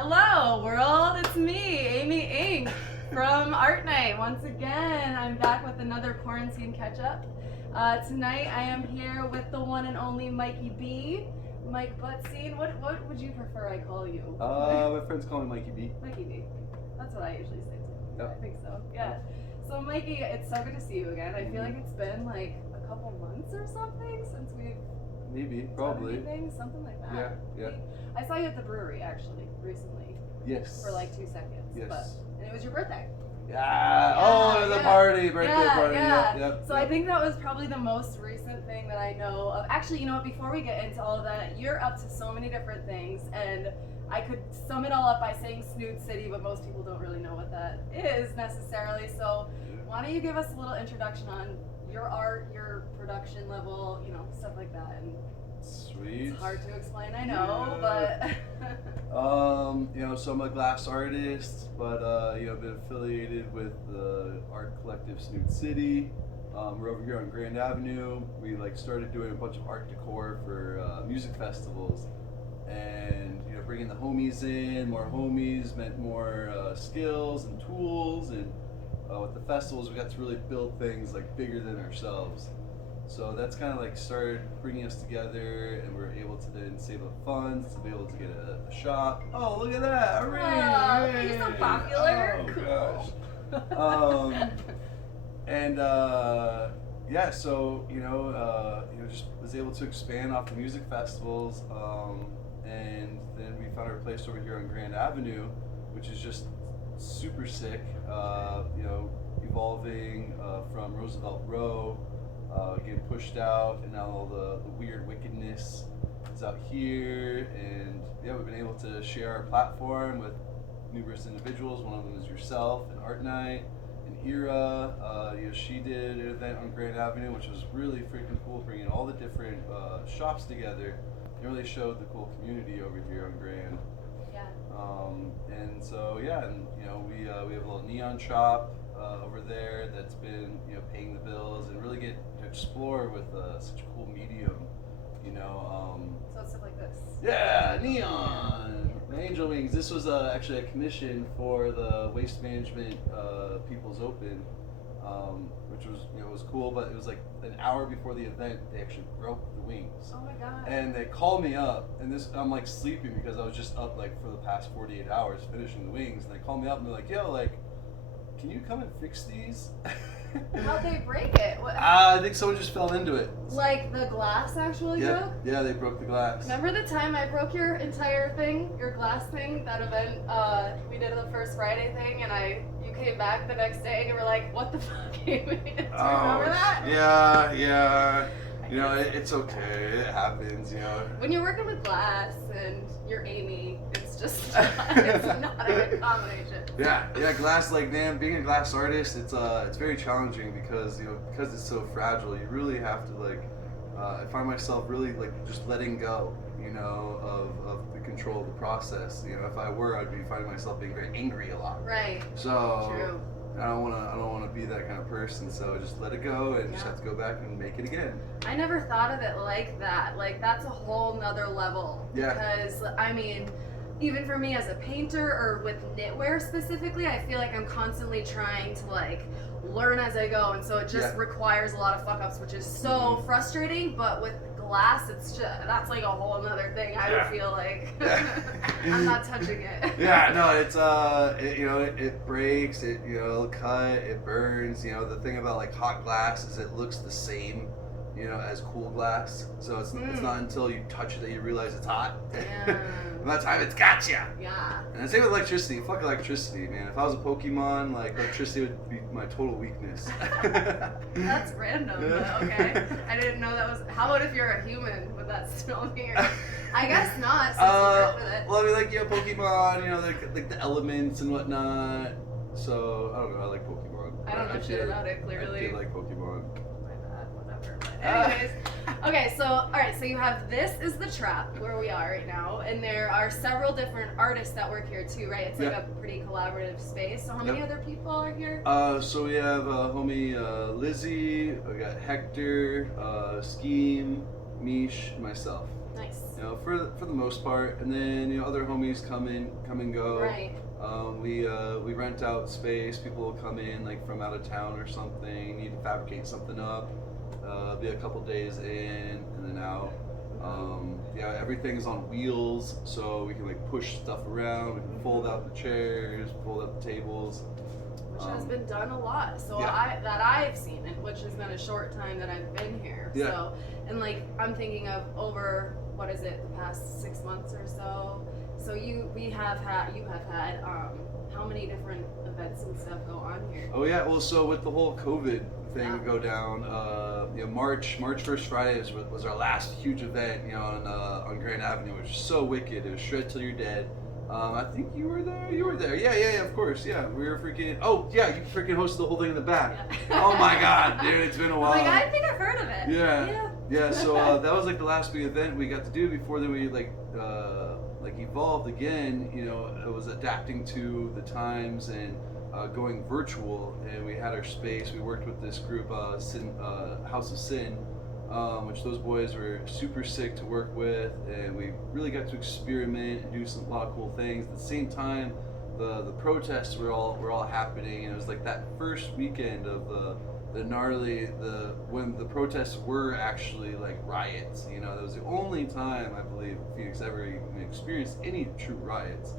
Hello, world. It's me, Amy Ink from Art Night. Once again, I'm back with another quarantine catch-up. Tonight, I am here with the one and only Mikey B. Mike Buttscene. What would you prefer I call you? My friends call me Mikey B. Mikey B. That's what I usually say too. Yep. I think so. Yeah. So Mikey, it's so good to see you again. I feel like it's been like a couple months or something since we've Maybe, probably. done anything, something like that. Yeah. I saw you at the brewery actually recently Yes. for like 2 seconds. Yes. And it was your birthday. Yeah. Oh, the party, birthday party. Yeah. Yep. So I think that was probably the most recent thing that I know of. Actually, you know what? Before we get into all of that, you're up to so many different things, and I could sum it all up by saying Snood City, but most people don't really know what that is necessarily. So why don't you give us a little introduction on your art, your production level, you know, stuff like that. And Sweet. it's hard to explain, I know, Yeah. but So I'm a glass artist, but I've been affiliated with the art collective Snood City. We're over here on Grand Avenue. We started doing a bunch of art decor for music festivals, and bringing the homies in. More homies meant more skills and tools, and with the festivals, we got to really build things bigger than ourselves. So that's kind of started bringing us together, and we're able to then save up funds to be able to get a shop. Oh, look at that! A ring! wow, Yay! you're so popular. Oh, Cool. gosh. Just was able to expand off the music festivals, and then we found our place over here on Grand Avenue, which is just super sick. Evolving from Roosevelt Row, getting pushed out, and now all the weird wickedness is out here. And yeah, we've been able to share our platform with numerous individuals. One of them is yourself, and Art Night, and Ira. She did an event on Grand Avenue, which was really freaking cool, bringing all the different shops together. It really showed the cool community over here on Grand. Yeah. We have a little neon shop over there that's been paying the bills, and really get to explore with such a cool medium. So it's stuff like this. Yeah, neon, angel wings. This was actually a commission for the Waste Management People's Open, which was cool. But it was like an hour before the event, they actually broke the wings. Oh my god. And they called me up, and I'm sleeping because I was just up for the past 48 hours finishing the wings. And they called me up and they're like, "Yo, can you come and fix these?" How'd they break it? What, I think someone just fell into it. like the glass actually broke? Yeah, they broke the glass. Remember the time I broke your entire thing, your glass thing, that event? We did the first Friday thing, and you came back the next day and you were like, "What the fuck, Amy?" Do you remember that? Yeah. It's okay. It happens. When you're working with glass and you're Amy, it's just it's not a good combination. Yeah. Glass, man, being a glass artist, it's very challenging because it's so fragile. You really have to I find myself really just letting go, of the control of the process. If I were, I'd be finding myself being very angry a lot. Right. So True. I don't want to be that kind of person. So I just let it go and just have to go back and make it again. I never thought of it like that. That's a whole nother level. Yeah. Because, even for me as a painter or with knitwear specifically, I feel like I'm constantly trying to, learn as I go. And so it just requires a lot of fuck-ups, which is so frustrating. But with glass, that's a whole nother thing. I would feel like I'm not touching it. Yeah, no, it's it breaks, it'll cut, it burns. The thing about hot glass is it looks the same, as cool glass. So it's not until you touch it that you realize it's hot. Yeah. By that time, it's got ya. Yeah. And the same with electricity. Fuck electricity, man. If I was a Pokemon, electricity would be my total weakness. That's random, but okay. I didn't know that was. How about if you're a human? Would that still be? I guess not. Since you work with it. Well, Pokemon, the elements and whatnot. So I don't know. I like Pokemon. I don't know shit about it, clearly. I do like Pokemon. My bad, whatever. But anyways, okay, so alright, so you have This Is the Trap, where we are right now, and there are several different artists that work here too, right? It's a pretty collaborative space. So how many other people are here? So we have homie Lizzie, we got Hector, Scheme, Mish, myself. Nice. You know, for the most part, and then you know other homies come and go. Right. We rent out space. People will come in like from out of town or something. Need to fabricate something up. Be a couple days in and then out. Yeah, everything's on wheels, so we can like push stuff around. We can fold out the chairs, fold out the tables. Which has been done a lot. So Yeah. I've seen it, which has been a short time that I've been here. Yeah. So, and like I'm thinking of over what is it, the past 6 months or so. So you have had how many different events and stuff go on here? Oh yeah, well, so with the whole COVID thing Yeah. go down, you know, March First Friday was our last huge event, you know, on Grand Avenue, which was so wicked. It was Shred Till You're Dead. I think you were there. You were there. Yeah, of course. Yeah, we were freaking. Oh yeah, you freaking hosted the whole thing in the back. Yeah. Oh my god, dude, it's been a while. I'm like, I think I've heard of it. Yeah. Yeah, so that was like the last big event we got to do before then we like evolved again. You know, it was adapting to the times and going virtual, and we had our space. We worked with this group, House of Sin, which those boys were super sick to work with, and we really got to experiment and do a lot of cool things. At the same time, the protests were all happening, and it was like that first weekend of the gnarly when the protests were actually like riots. You know, that was the only time I believe Phoenix ever even experienced any true riots.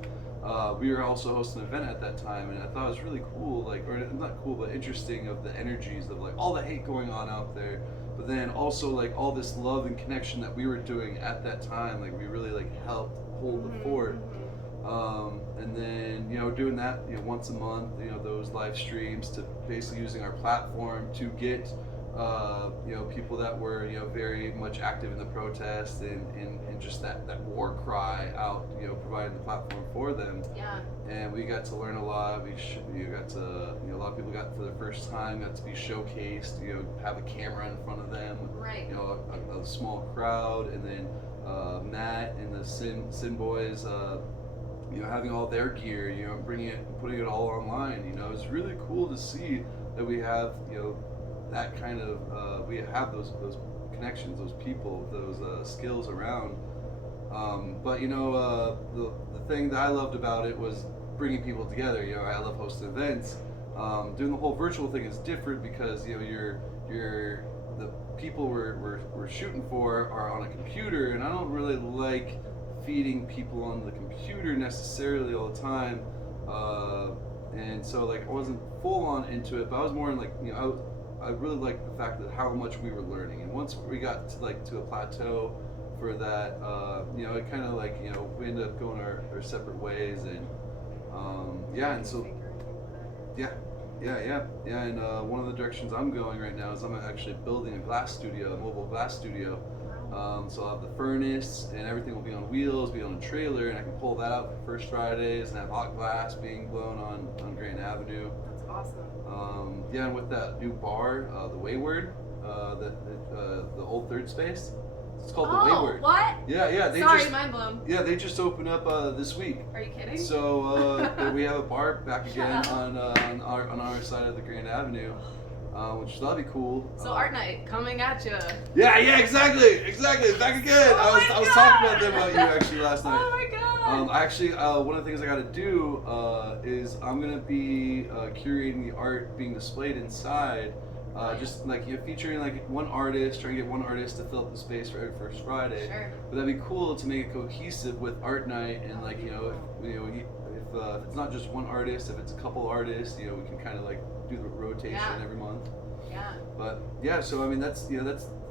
We were also hosting an event at that time, and I thought it was really cool, like, or not cool, but interesting, of the energies of like all the hate going on out there, but then also like all this love and connection that we were doing at that time. Like we really like helped hold the fort. And then, you know, doing that, you know, once a month, you know, those live streams, to basically using our platform to get, you know, people that were, you know, very much active in the protest and just that war cry out, you know, providing the platform for them. Yeah. And we got to learn a lot. You got to, you know, a lot of people got for the first time, got to be showcased, you know, have a camera in front of them, Right. you know, a small crowd, and then Matt and the Sin Boys, you know, having all their gear, you know, putting it all online. You know, it's really cool to see that we have, you know, that kind of we have those connections, those people, those skills around. But you know, the thing that I loved about it was bringing people together. You know, I love hosting events. Doing the whole virtual thing is different because, you know, you're the people we're shooting for are on a computer, and I don't really like feeding people on the computer necessarily all the time, and so like I wasn't full on into it, but I was more in like, you know, I really liked the fact that how much we were learning, and once we got to a plateau for that, you know, it kind of like, you know, we ended up going our separate ways, and yeah, and so yeah, and one of the directions I'm going right now is I'm actually building a glass studio, a mobile glass studio. So I'll have the furnace and everything will be on wheels, be on a trailer, and I can pull that out for First Fridays and have hot glass being blown on Grand Avenue. That's awesome. Yeah, and with that new bar, the Wayward, the old Third Space, it's called the Wayward. What? Yeah. Sorry, mind blown. Yeah, they just opened up this week. Are you kidding? So we have a bar back Shut again up. on our side of the Grand Avenue. Which that'll be cool. So Art Night coming at you. Yeah, exactly. Back again. Oh I was talking about them about you actually last night. Oh my god. Actually, one of the things I got to do is I'm gonna be curating the art being displayed inside. Just like, you know, featuring like one artist, trying to get one artist to fill up the space for every First Friday. Sure. But that'd be cool to make it cohesive with Art Night, and like, you know, if it's not just one artist, if it's a couple artists, you know, we can kind of like do the rotation every month. Yeah. But yeah, so I mean, that's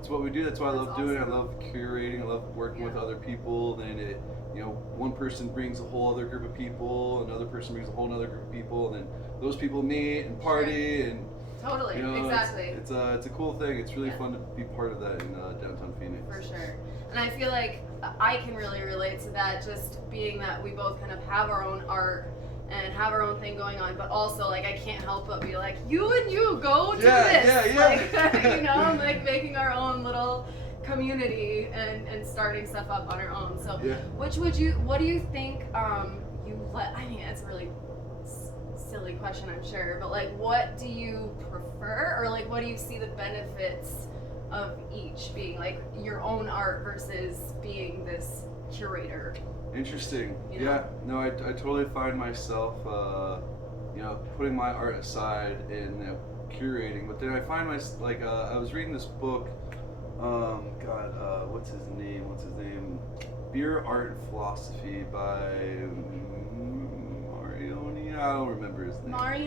what we do. That's why I love doing it. I awesome. love curating. I love working with other people. Then it, you know, one person brings a whole other group of people, another person brings a whole other group of people, and then those people meet and party, and Totally. you know, Exactly. It's a cool thing. It's really fun to be part of that in downtown Phoenix. For sure. And I feel like I can really relate to that, just being that we both kind of have our own art and have our own thing going on, but also like I can't help but be like, you go do this. Like, you know, like making our own little community and starting stuff up on our own. So what do you think I mean, it's a really silly question, I'm sure, but like what do you prefer, or like what do you see the benefits of each being like your own art versus being this curator? Interesting. You know? Yeah. No, I totally find myself, putting my art aside and curating. But then I find myself like I was reading this book. What's his name? Beer, Art, and Philosophy by Marioni. I don't remember his name. Got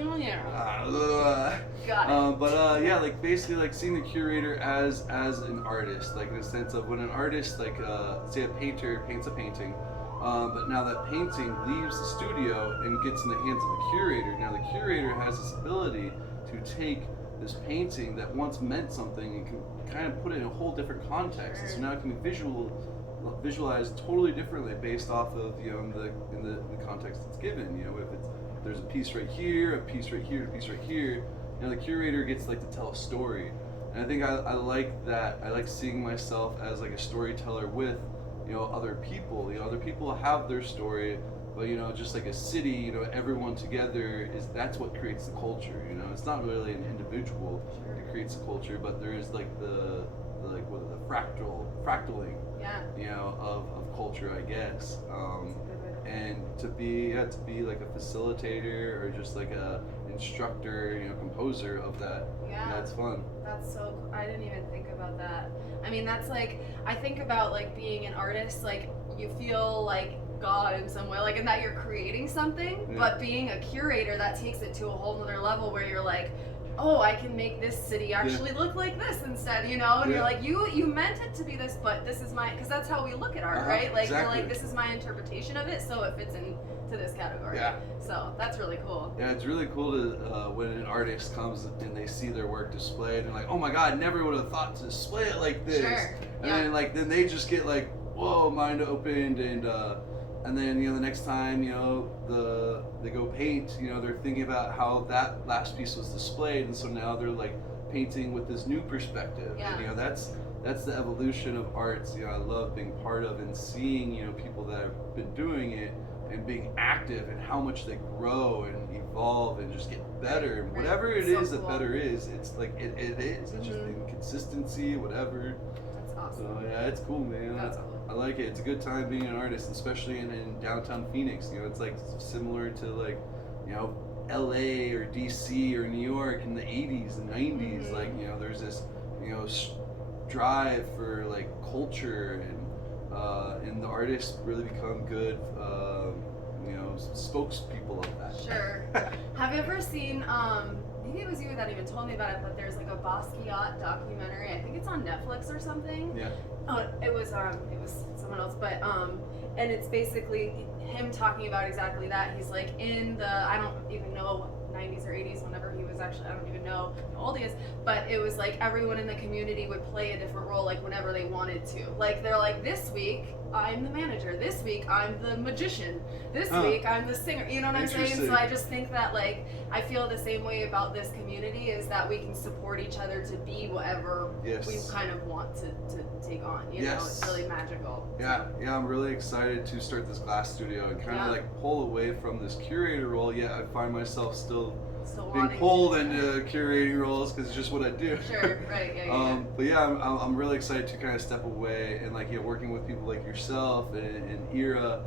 it. Like basically like seeing the curator as an artist, like in the sense of when an artist, like say a painter paints a painting, but now that painting leaves the studio and gets in the hands of the curator. Now the curator has this ability to take this painting that once meant something and can kind of put it in a whole different context. So now it can be visualized totally differently based off of in the context it's given. If there's a piece right here, a piece right here, a piece right here, the curator gets like to tell a story. And I think I like that. I like seeing myself as like a storyteller with other people. Other people have their story, but just like a city, everyone together that's what creates the culture. It's not really an individual that creates the culture, but there is like the fractaling, of culture, I guess. And to be like a facilitator or just like a instructor, composer of that. Yeah. That's fun. That's so cool. I didn't even think about that. I mean, that's like, I think about like being an artist, like you feel like God in some way, like in that you're creating something, but being a curator, that takes it to a whole nother level where you're like, oh, I can make this city actually look like this instead, and you're like, you meant it to be this, but this is because that's how we look at art, right? Like, exactly. You're like, this is my interpretation of it, so it fits into this category. Yeah. So that's really cool. Yeah, it's really cool to when an artist comes and they see their work displayed and like, oh my God, never would have thought to display it like this. Sure. And then they just get like, whoa, mind opened, and then the next time they go paint, they're thinking about how that last piece was displayed, and so now they're like painting with this new perspective. Yeah. And that's the evolution of arts. I love being part of and seeing people that have been doing it and being active and how much they grow and evolve and just get better. And whatever it is that better is, it's like it is. It's just inconsistency, whatever. That's awesome. So yeah, it's cool, man. That's cool. I like it. It's a good time being an artist, especially in downtown Phoenix. It's like similar to like, LA or DC or New York in the 80s and 90s. Mm-hmm. Like, there's this, drive for like culture and the artists really become good, spokespeople of that. Sure. Have you ever seen, maybe it was you that even told me about it, but there's like a Basquiat documentary. I think it's on Netflix or something. Yeah. Oh, it was someone else, but and it's basically him talking about exactly that. He's like in the, I don't even know, 90s or 80s, whenever he was actually, I don't even know how old he is, but it was like everyone in the community would play a different role, like whenever they wanted to. Like they're like, this week I'm the manager, this week I'm the magician, this week I'm the singer, you know what I'm saying? So I just think that like, I feel the same way about this community, is that we can support each other to be whatever we kind of want to take on, you know? It's really magical. Yeah, I'm really excited to start this glass studio and kind of like pull away from this curator role, yet I find myself still being pulled into curating roles because it's just what I do. Sure, right, yeah. But yeah, I'm really excited to kind of step away and like working with people like yourself and Ira,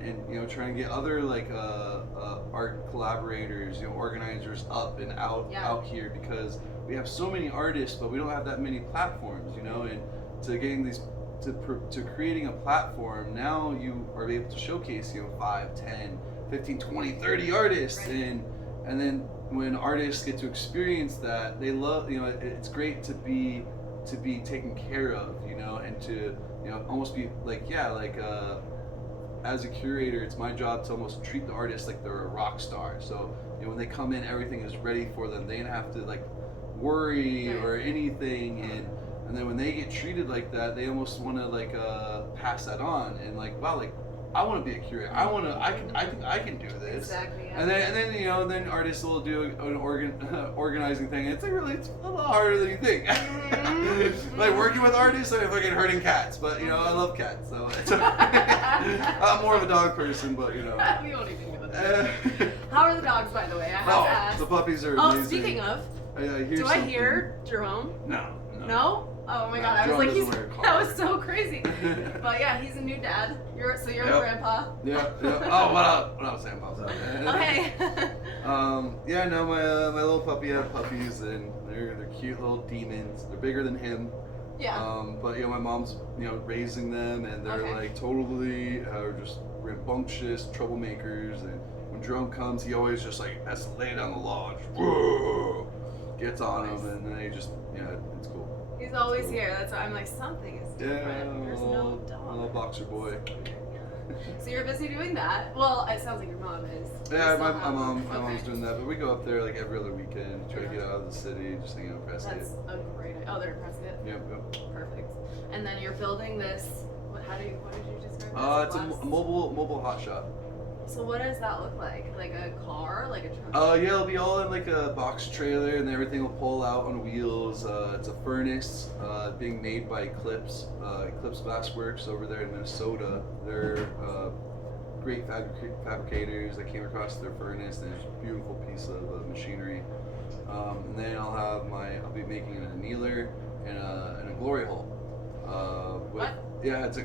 and trying to get other like art collaborators, organizers up and out here, because we have so many artists, but we don't have that many platforms, and to getting these to creating a platform, now you are able to showcase 5, 10, 15, 20, 30 artists, and then when artists get to experience that, they love, it's great to be taken care of, and to almost be like as a curator, it's my job to almost treat the artist like they're a rock star. So when they come in, everything is ready for them. They don't have to like worry or anything, and then when they get treated like that, they almost want to like pass that on and like, wow, like I want to be a curator. I can do this. Exactly. Yeah. And then artists will do an organizing thing. It's like it's a lot harder than you think. Like working with artists, I'm fucking hurting cats, but I love cats, so it's okay. I'm more of a dog person, but We don't even do that. How are the dogs, by the way? I have to ask. The puppies are amazing. Speaking of, do I hear Jerome? No. No? Oh my god, I was John like, doesn't wear a that was collar. so crazy. But yeah, he's a new dad. You're a Yep. grandpa. Yeah. Oh, what up? What up, Sam? Oh hey. Yeah, no, my little puppy had puppies, and they're cute little demons. They're bigger than him. Yeah. But my mom's raising them, and they're Okay. like totally just rambunctious troublemakers. And when Jerome comes, he always just like has to lay down the law, and just, whoa, gets on Nice. him, and then they just it's cool. He's always here. That's why I'm like, something is Yeah, different. There's no dog. little boxer boy. So you're busy doing that. Well, it sounds like your mom is. You Yeah, still my have mom's okay. doing that, but we go up there like every other weekend, try to get out of the city, just hang out in Prescott. That's a great idea. Oh, they're in Prescott. Yep. Perfect. And then you're building this. What did you describe it? It's a Glass? mobile hot shop. So what does that look like? Like a car? Like a truck? Yeah, it'll be all in like a box trailer, and everything will pull out on wheels. It's a furnace being made by Eclipse Glass Works over there in Minnesota. They're great fabricators. I came across their furnace, and it's a beautiful piece of machinery. And then I'll be making an annealer and a glory hole. What? Yeah, because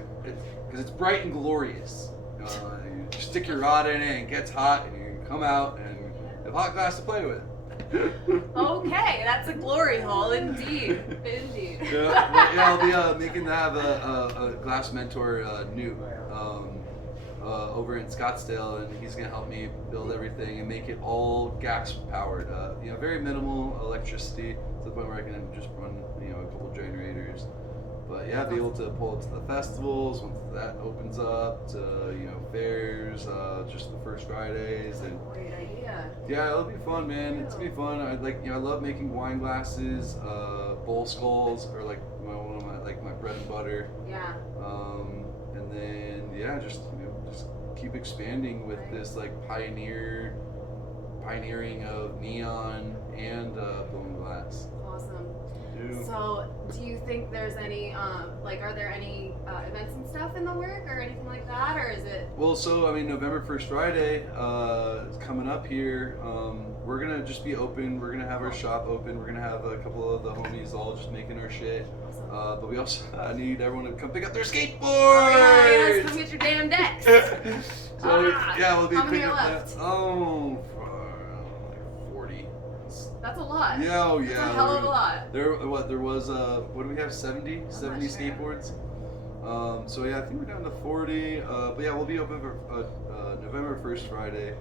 it's bright and glorious. You stick your rod in it, and it gets hot, and you come out and have hot glass to play with. Okay, that's a glory hole indeed. Indeed. I'll be making that a glass mentor new over in Scottsdale, and he's gonna help me build everything and make it all gas powered. Very minimal electricity to the point where I can just run a couple generators. But yeah, be able to pull it to the festivals once that opens up, to fairs, just the first Fridays, and Great idea. yeah, it'll be fun, man. It's gonna be fun. I love making wine glasses. Bowl skulls are like one of my bread and butter. Yeah. And then just keep expanding with this like pioneering of neon and blown glass. Awesome. Dude. So, do you think there's any, are there any events and stuff in the work or anything like that, or is it? Well, so November 1st Friday is coming up here. We're gonna just be open. We're gonna have our shop open. We're gonna have a couple of the homies all just making our shit. Awesome. But we also need everyone to come pick up their skateboards. Oh yeah, yes, come get your damn decks. So we'll be how many picking are up left? that. Oh, like 40. That's a lot. Yeah, oh That's yeah. a hell of a lot. There was what do we have? 70 not sure. skateboards. So yeah, I think we're down to 40. But yeah, we'll be open for November 1st Friday.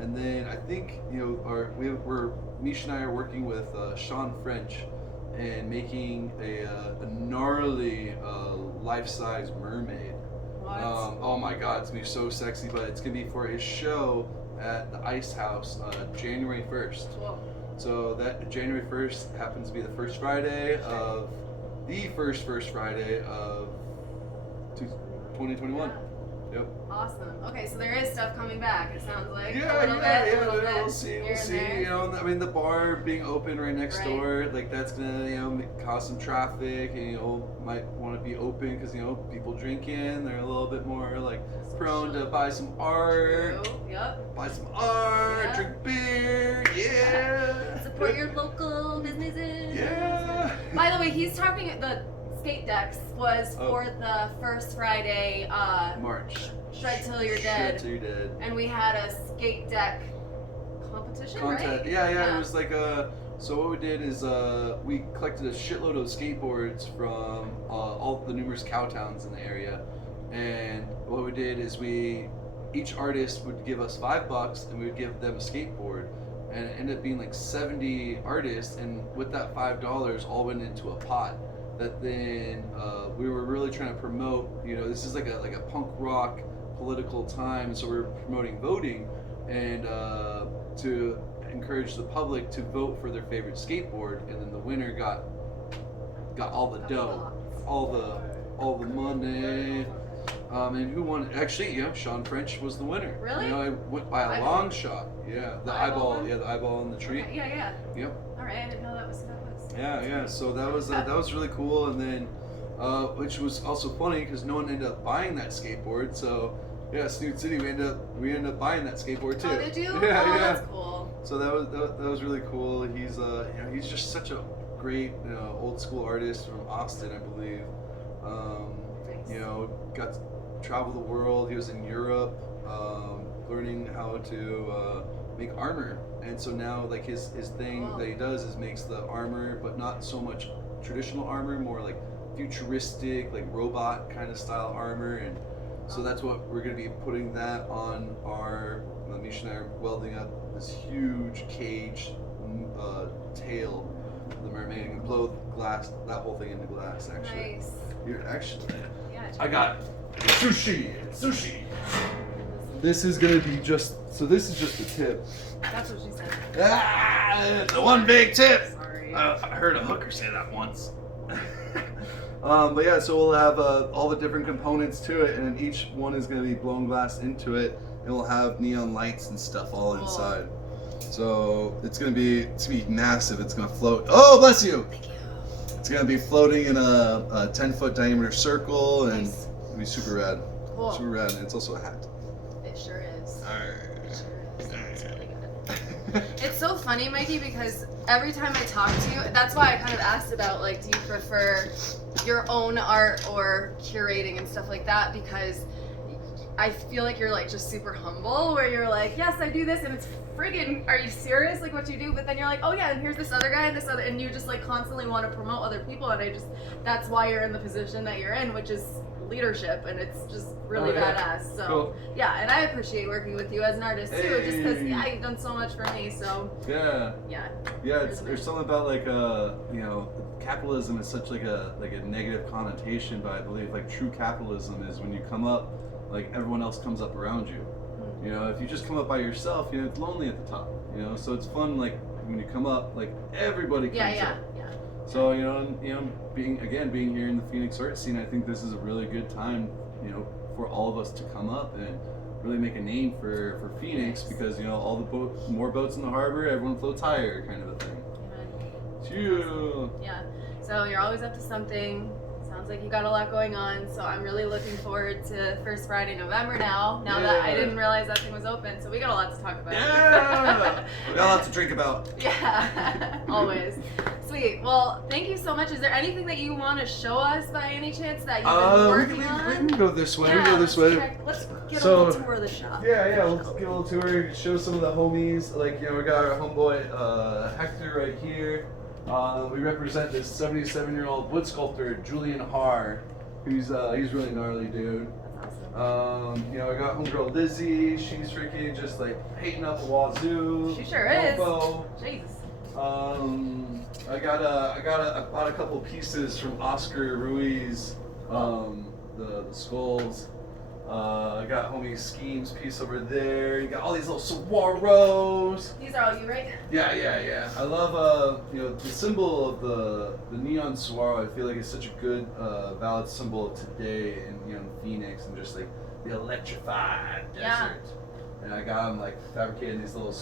And then I think Misha and I are working with Sean French and making a gnarly life-size mermaid. What? Oh my god, it's gonna be so sexy, but it's gonna be for his show at the Ice House January 1st. Cool. So that January 1st happens to be the first Friday of the first Friday of 2021. Yeah. Yep. Awesome. Okay, so there is stuff coming back. It sounds like Yeah, a little bit. we'll see. here We'll and see. there. The bar being open right next Right. door, like that's gonna, cause some traffic, and might want to be open because people drinking, they're a little bit more like prone to buy some art, True. Yep. buy some art, Yeah. drink beer, yeah. Support your local businesses. Yeah. By the way, he's talking. The skate decks was Oh. for the first Friday. March. Shred Till You're Shred Dead. Till You're Dead. And we had a skate deck competition, Content. right? Yeah. It was like so what we did is we collected a shitload of skateboards from all the numerous cow towns in the area, and what we did is each artist would give us $5 and we would give them a skateboard, and it ended up being like 70 artists, and with that $5 all went into a pot that then we were really trying to promote. This is like a punk rock political time, so we're promoting voting and to encourage the public to vote for their favorite skateboard, and then the winner got all the dough, all the money. And who won? Actually, Sean French was the winner. Really? I went by a Eyeball? long shot. Yeah, the Eyeball eyeball. one? Yeah, the eyeball in the tree. Okay, yeah. Yep. All right, I didn't know that was who that was. Yeah. So that was really cool, and then which was also funny because no one ended up buying that skateboard. So yeah, Snoot City, we ended up buying that skateboard too. Oh, did you? Yeah, Oh, yeah. that's cool. So that was really cool. He's he's just such a great, old school artist from Austin, I believe. Got to travel the world. He was in Europe, learning how to make armor. And so now, like, his thing that he does is makes the armor, but not so much traditional armor, more like futuristic, like robot kind of style armor. And so that's what we're going to be putting that on our, Misha and I are welding up this huge cage tail of the mermaid and blow glass, that whole thing into glass, actually. Nice. Here, actually, Yeah. I got sushi. This is going to be this is just the tip. That's what she said. The one big tip. Sorry. I heard a hooker say that once. But yeah, so we'll have all the different components to it, and then each one is going to be blown glass into it, and we'll have neon lights and stuff all inside. So it's gonna be massive. It's gonna float. Oh, bless you! Thank you. It's gonna be floating in a 10-foot diameter circle, and Nice. it'll be super rad. Cool. Super rad, and it's also a hat. It sure is. Arr. It sure is. It's really good. It's so funny, Mikey, because every time I talk to you, that's why I kind of asked about, like, do you prefer your own art or curating and stuff like that, because I feel like you're, like, just super humble, where you're like, yes, I do this, and it's friggin', are you serious, like, what you do? But then you're like, oh yeah, and here's this other guy and this other, and you just, like, constantly want to promote other people, and that's why you're in the position that you're in, which is leadership, and it's just really badass. So Cool. yeah, and I appreciate working with you as an artist too, just because Hey. you've done so much for me. So Yeah. yeah, There's something about, like, capitalism is such like a negative connotation, but I believe, like, true capitalism is when you come up, like, everyone else comes up around you. If you just come up by yourself, it's lonely at the top. So it's fun, like, when you come up, like, everybody comes up. yeah. So being here in the Phoenix art scene, I think this is a really good time, for all of us to come up and really make a name for Phoenix, because all the more boats in the harbor, everyone floats higher, kind of a thing. Yeah. So you're always up to something. Sounds like you got a lot going on. So I'm really looking forward to First Friday November now. Now that I didn't realize that thing was open, so we got a lot to talk about. Yeah, we got a lot to drink about. Yeah, always. Sweet. Well, thank you so much. Is there anything that you want to show us by any chance that you've been working on? We can go this way. Yeah, we go this way. Let's get So- a little tour of the shop. Yeah, let's get a little tour, show some of the homies. Like, we got our homeboy Hector right here. We represent this 77-year-old wood sculptor, Julian Haar. He's really gnarly, dude. That's awesome. I got homegirl Lizzie. She's freaking just, like, painting up the wazoo. She sure is. Mofo. Jesus. I bought a couple pieces from Oscar Ruiz, the skulls. I got homie Scheme's piece over there. You got all these little saguaros. These are all you, right? Yeah. I love, the symbol of the neon saguaro. I feel like it's such a good, valid symbol of today in Phoenix, and just like the electrified desert. Yeah. And I got them, like, fabricated in these little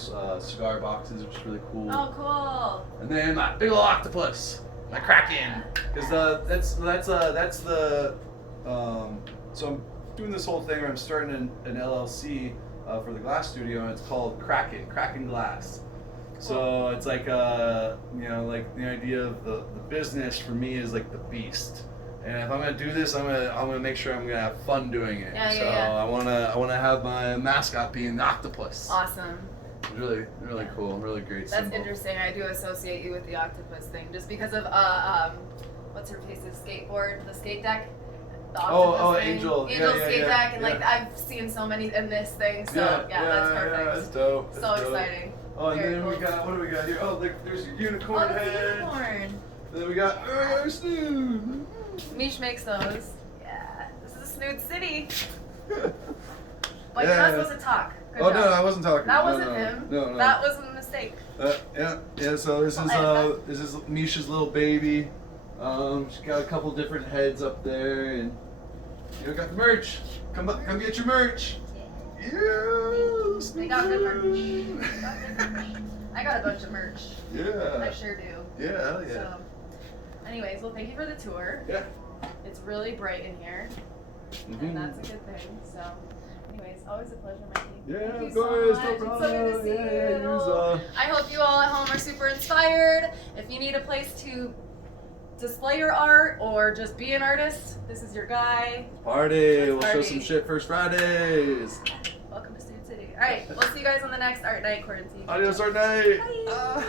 cigar boxes, which is really cool. Oh, cool. And then my big ol' octopus, my Kraken, because that's the so I'm doing this whole thing where I'm starting an LLC for the glass studio, and it's called Kraken Glass. So it's like like the idea of the business for me is like the beast. And if I'm gonna do this, I'm gonna make sure I'm gonna have fun doing it. Yeah. I wanna have my mascot being the octopus. Awesome. It's really cool, really great. That's symbol. interesting. I do associate you with the octopus thing, just because of what's her face's skateboard, the skate deck. The octopus thing. Angel. Angel Yeah, skate deck, and yeah. like I've seen so many in this thing. So that's perfect. Yeah, that's dope. So That's dope. exciting. Oh, and Very then cool. we got, what do we got here? Oh, there's a unicorn Oh, head. the unicorn. Then we got Snood. Mish makes those. Yeah. This is Snood City. But Yeah. you're not supposed to talk. Good Oh job. no, I wasn't talking. That No, wasn't no. him. No. That was a mistake. Yeah. So this is Misha's little baby. She's got a couple different heads up there, and got the merch. Come get your merch. Yeah. They got good merch. I got a bunch of merch. I Yeah. sure do. Yeah. Hell yeah. So, anyways, well, thank you for the tour. Yeah. It's really bright in here, Mhm. and that's a good thing. So, anyways, always a pleasure, Mikey. Yeah, Thank you of course, so no much. problem. It's so good to see Yeah, you. use, I hope you all at home are super inspired. If you need a place to display your art or just be an artist, this is your guy. Party. Let's We'll show party. some shit first Fridays. Welcome to Snood City. All right, we'll see you guys on the next Art Night Quarantine. Adios, our night. Bye. Ah.